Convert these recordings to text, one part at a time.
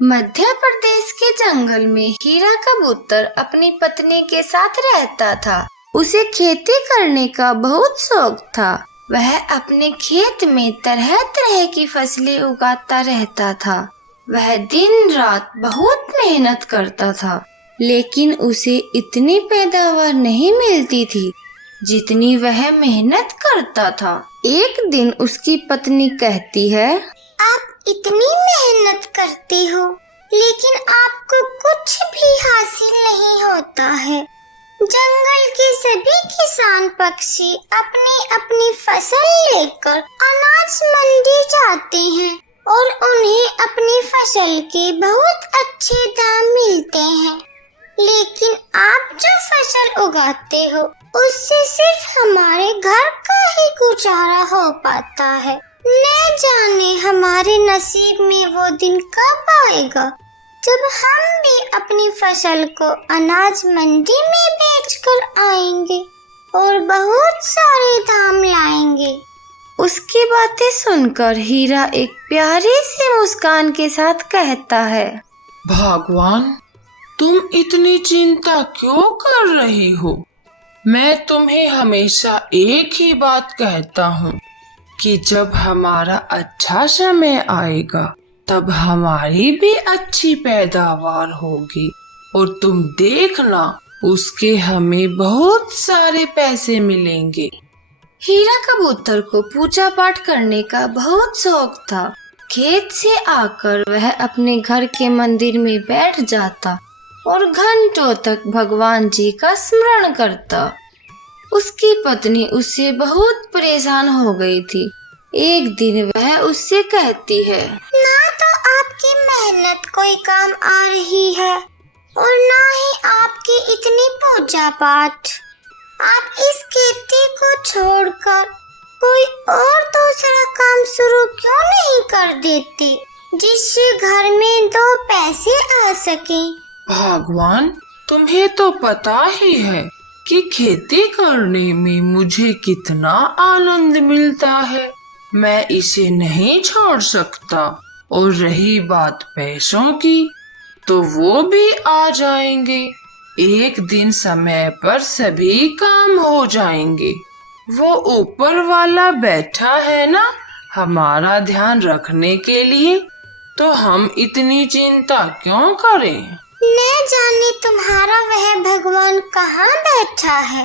मध्य प्रदेश के जंगल में हीरा कबूतर अपनी पत्नी के साथ रहता था। उसे खेती करने का बहुत शौक था। वह अपने खेत में तरह तरह की फसलें उगाता रहता था। वह दिन रात बहुत मेहनत करता था, लेकिन उसे इतनी पैदावार नहीं मिलती थी जितनी वह मेहनत करता था। एक दिन उसकी पत्नी कहती है, आप इतनी मेहनत करती हो, लेकिन आपको कुछ भी हासिल नहीं होता है। जंगल के सभी किसान पक्षी अपनी अपनी फसल लेकर अनाज मंडी जाते हैं और उन्हें अपनी फसल के बहुत अच्छे दाम मिलते हैं, लेकिन आप जो फसल उगाते हो उससे सिर्फ हमारे घर का ही गुजारा हो पाता है। न जाने हमारे नसीब में वो दिन कब आएगा जब हम भी अपनी फसल को अनाज मंडी में बेचकर आएंगे और बहुत सारे दाम लाएंगे। उसकी बातें सुनकर हीरा एक प्यारी सी मुस्कान के साथ कहता है, भगवान, तुम इतनी चिंता क्यों कर रही हो? मैं तुम्हें हमेशा एक ही बात कहता हूँ कि जब हमारा अच्छा समय आएगा तब हमारी भी अच्छी पैदावार होगी और तुम देखना उसके हमें बहुत सारे पैसे मिलेंगे। हीरा कबूतर को पूजा पाठ करने का बहुत शौक था। खेत से आकर वह अपने घर के मंदिर में बैठ जाता और घंटों तक भगवान जी का स्मरण करता। उसकी पत्नी उससे बहुत परेशान हो गई थी। एक दिन वह उससे कहती है, ना तो आपकी मेहनत कोई काम आ रही है और ना ही आपकी इतनी पूजा पाठ। आप इस खेती को छोड़कर कोई और दूसरा काम शुरू क्यों नहीं कर देते, जिससे घर में दो पैसे आ सके। भगवान, तुम्हें तो पता ही है कि खेती करने में मुझे कितना आनंद मिलता है। मैं इसे नहीं छोड़ सकता। और रही बात पैसों की, तो वो भी आ जाएंगे। एक दिन समय पर सभी काम हो जाएंगे। वो ऊपर वाला बैठा है ना हमारा ध्यान रखने के लिए, तो हम इतनी चिंता क्यों करें? न जाने तुम्हारा वह भगवान कहाँ बैठा है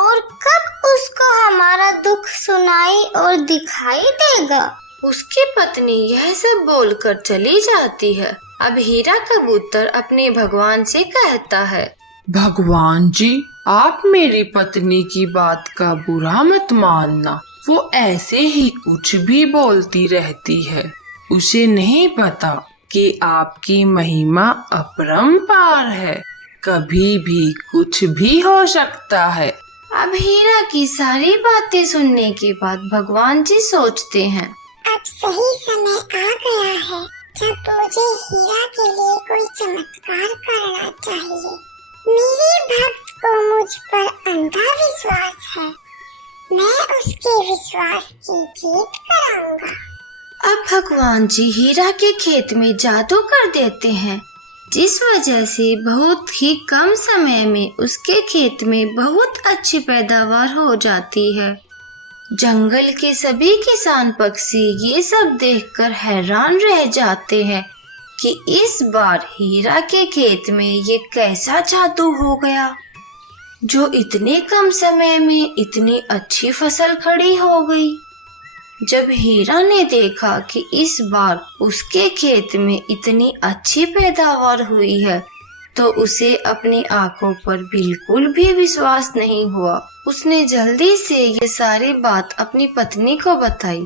और कब उसको हमारा दुख सुनाई और दिखाई देगा। उसकी पत्नी यह सब बोलकर चली जाती है। अब हीरा कबूतर अपने भगवान से कहता है, भगवान जी, आप मेरी पत्नी की बात का बुरा मत मानना। वो ऐसे ही कुछ भी बोलती रहती है। उसे नहीं पता कि आपकी महिमा अपरंपार है। कभी भी कुछ भी हो सकता है। अब हीरा की सारी बातें सुनने के बाद भगवान जी सोचते हैं, अब सही समय आ गया है जब मुझे हीरा के लिए कोई चमत्कार करना चाहिए। मेरे भक्त को मुझ पर अंधा विश्वास है। मैं उसके विश्वास की जीत कराऊंगा। अब भगवान जी हीरा के खेत में जादू कर देते हैं, जिस वजह से बहुत ही कम समय में उसके खेत में बहुत अच्छी पैदावार हो जाती है। जंगल के सभी किसान पक्षी ये सब देखकर हैरान रह जाते हैं कि इस बार हीरा के खेत में ये कैसा जादू हो गया, जो इतने कम समय में इतनी अच्छी फसल खड़ी हो गई। जब हीरा ने देखा कि इस बार उसके खेत में इतनी अच्छी पैदावार हुई है, तो उसे अपनी आंखों पर बिल्कुल भी विश्वास नहीं हुआ। उसने जल्दी से ये सारी बात अपनी पत्नी को बताई,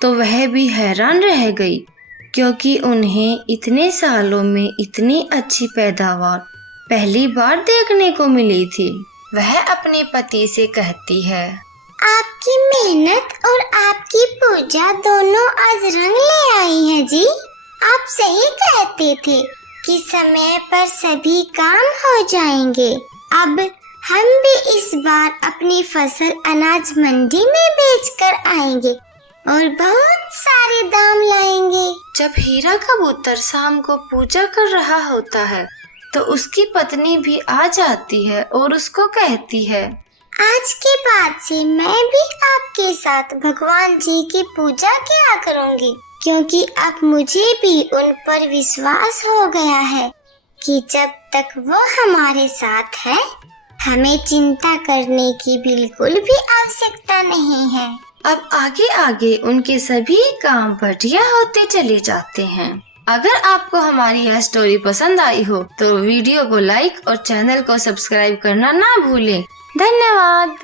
तो वह भी हैरान रह गई, क्योंकि उन्हें इतने सालों में इतनी अच्छी पैदावार पहली बार देखने को मिली थी। वह अपने पति से कहती है, आपकी मेहनत और आपकी पूजा दोनों आज रंग ले आई है जी। आप सही कहते थे कि समय पर सभी काम हो जाएंगे। अब हम भी इस बार अपनी फसल अनाज मंडी में बेचकर आएंगे और बहुत सारे दाम लाएंगे। जब हीरा कबूतर शाम को पूजा कर रहा होता है तो उसकी पत्नी भी आ जाती है और उसको कहती है, आज के बाद से मैं भी आपके साथ भगवान जी की पूजा किया करूंगी, क्योंकि अब मुझे भी उन पर विश्वास हो गया है कि जब तक वो हमारे साथ है हमें चिंता करने की बिल्कुल भी आवश्यकता नहीं है। अब आगे आगे उनके सभी काम बढ़िया होते चले जाते हैं। अगर आपको हमारी यह स्टोरी पसंद आई हो तो वीडियो को लाइक और चैनल को सब्सक्राइब करना ना भूलें। धन्यवाद।